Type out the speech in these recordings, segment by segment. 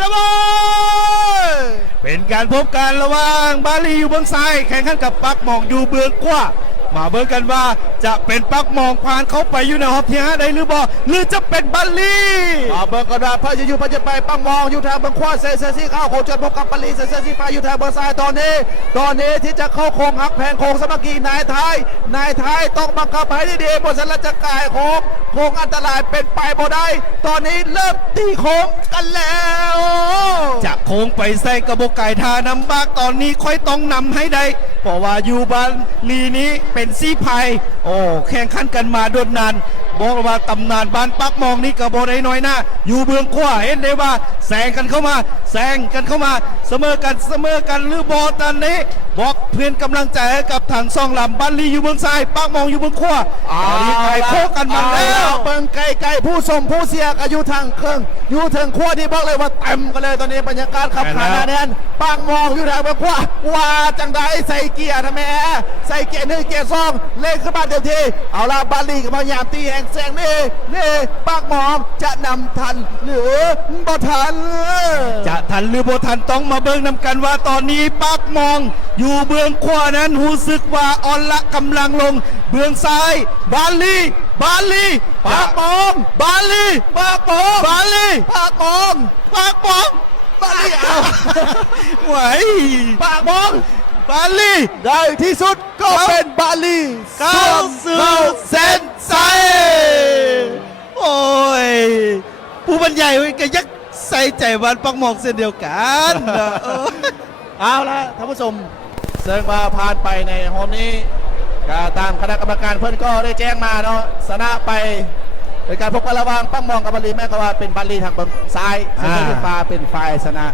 แล้วบ้ยเป็นการพบกันระหว่างบาลีอยู่เบื้องซ้ายแข่งขันกับปักหมองอยู่เบื้องขวามาเบิ่งกันว่าจะเป็นปักหมองผ่านเข้าไปอยู่ในรอบที่5ได้หรือบ่หรือจะเป็นบาลีเบิ่งกันว่าพระจะอยู่พระจะไปปักหมองอยู่ทางเบื้องขวาเซซี่เข้าโคจรพบกับบาลีเซซี่ฟ้าอยู่ทางเบื้องซ้ายตอนนี้ที่จะเข้าโค้งหักแผงโค้งสมัครีนายท้ายต้องบังคับให้ดีๆบนสันจะกายโค้งอันตรายเป็นไปบ่ได้ตอนนี้เริ่มตีโค้งกันแล้วจะโค้งไปใส่กระบอกไก่ทานำบากตอนนี้ค่อยต้องนำให้ได้เพราะว่าอยู่บาลีนี้เป็นซี่ไพโอ้แข่งขันกันมาโดนนานบอกว่าตำนานบ้านปักมองนี่กระบอกได้น้อยหน้าอยู่เบื้องขวาเห็นได้ว่าแซงกันเข้ามาเสมอกันหรือบอตอนนี้บอกเพื่อนกำลังใจให้กับทางซองลำบาลีอยู่เบื้องซ้ายปักมองอยู่เบื้องขวาตอนนี้ไก่โค้งกันมาแล้วเบิ่งไก่ผู้สมผู้เสียก็อยู่ทางเครื่องอยู่ทางขวาที่บอกเลยว่าเต็มกันเลยตอนนี้บรรยากาศขับขานแน่นปักมองอยู่ทางเบื้องขวาว่าจังได้ใส่เกียร์ทำไมใส่เกียร์1เกียร์2เล่นขึ้นมาเต็มทีเอาละบาลีกับพยายามตีแหงแซงนี่ปักหมองจะนำทันหรือบ่ทันจะทันหรือบ่ทันต้องมาเบิ่งนำกันว่าตอนนี้ปักหมองอยู่เบื้องขวานั้นรู้สึกว่าอ่อนละกำลังลงเบื้องซ้ายบาลีปักหมองบาลีปักหมองบาลีปักหมองบาลีเอาไหวปักหมองบาลีได้ที่สุดก็เป็นบาลีเข้าสู่เส้นชัยโอ้ยผู้บรรยายก็ยักใส่ใจวันปักหมองเส้นเดียวกันเอาละท่านผู้ชมเซิงมาผ่านไปในโฮมนี้ก็ตามคณะกรรมการเพื่อนก็ได้แจ้งมาเนาะชนะไปในการพบกันระหว่างปักหมองกับบาลีแม่ก็ว่าเป็นบาลีทางบนซ้ายเส้นฟ้าเป็นฝ่ายชนะ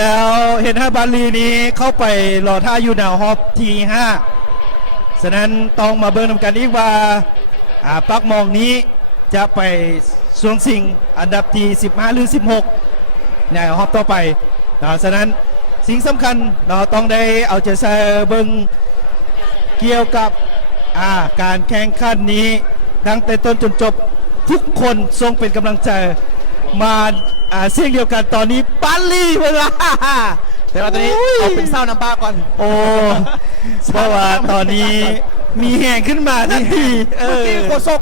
แล้วเห็นบาลีนี้เข้าไปรอท่าอยู่หน้าฮอปที่5ฉะนั้นต้องมาเบิ่งนำกันอีกว่าปักหมองนี้จะไปสวงชิงอันดับที่15หรือ16ในฮอปต่อไปฉะนั้นสิ่งสำคัญเราต้องได้เอาใจใส่เบิ่งเกี่ยวกับการแข่งขันนี้ตั้งแต่ต้นจนจบทุกคนทรงเป็นกำลังใจมาเสียงเดียวกันตอนนี้บาลีเวลาแต่ว่าตอนนี้เอาเป็นเศร้าน้ำบ้าก่อนโอ้เพราะว่าตอนนี้มีแห่งขึ้นมาทันทีโคศก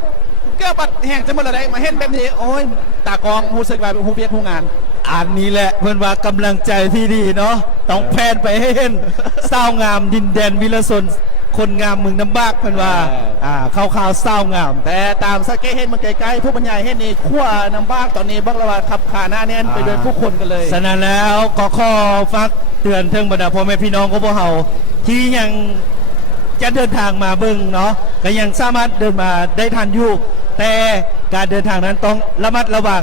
แก้วบัดแห่งจะหมดอะไรมาเห็นแบบนี้โอ้ยตากองหูสึกแบบหูเปียกหูงานอันนี้แหละเพื่อนว่ากำลังใจที่ดีเนาะต้องแพนไปให้เห็นเศร้างามดินแดนวิรชนคนงามเมืองน้ำบากเพื่อนว่าข่าวเศร้างามแต่ตามสเก็ตเห็นมันไกลๆผู้บรรยายเห็นนี่ขั้วน้ำบากตอนนี้บอกเลยว่าขับขาหน้าแน่นไปโดยผู้คนกันเลยฉะนั้นแล้วก็ข้อฟักเตือนเทิงบรรดาพ่อแม่พี่น้องของพวกเราที่ยังจะเดินทางมาเบิ่งเนาะก็ยังสามารถเดินมาได้ทันอยู่แต่การเดินทางนั้นต้องระมัดระวัง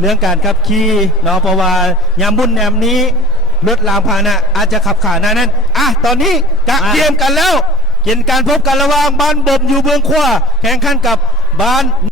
เรื่องการขับขี่เนาะเพราะว่ายามบุญยามนี้รถรางพาหนะอาจจะขับขาหน้านั้นตอนนี้กะเตรียมกันแล้วเกณฑ์การพบกันระหว่างบ้านบ่มอยู่เบื้องขวาแข่งขันกับบ้าน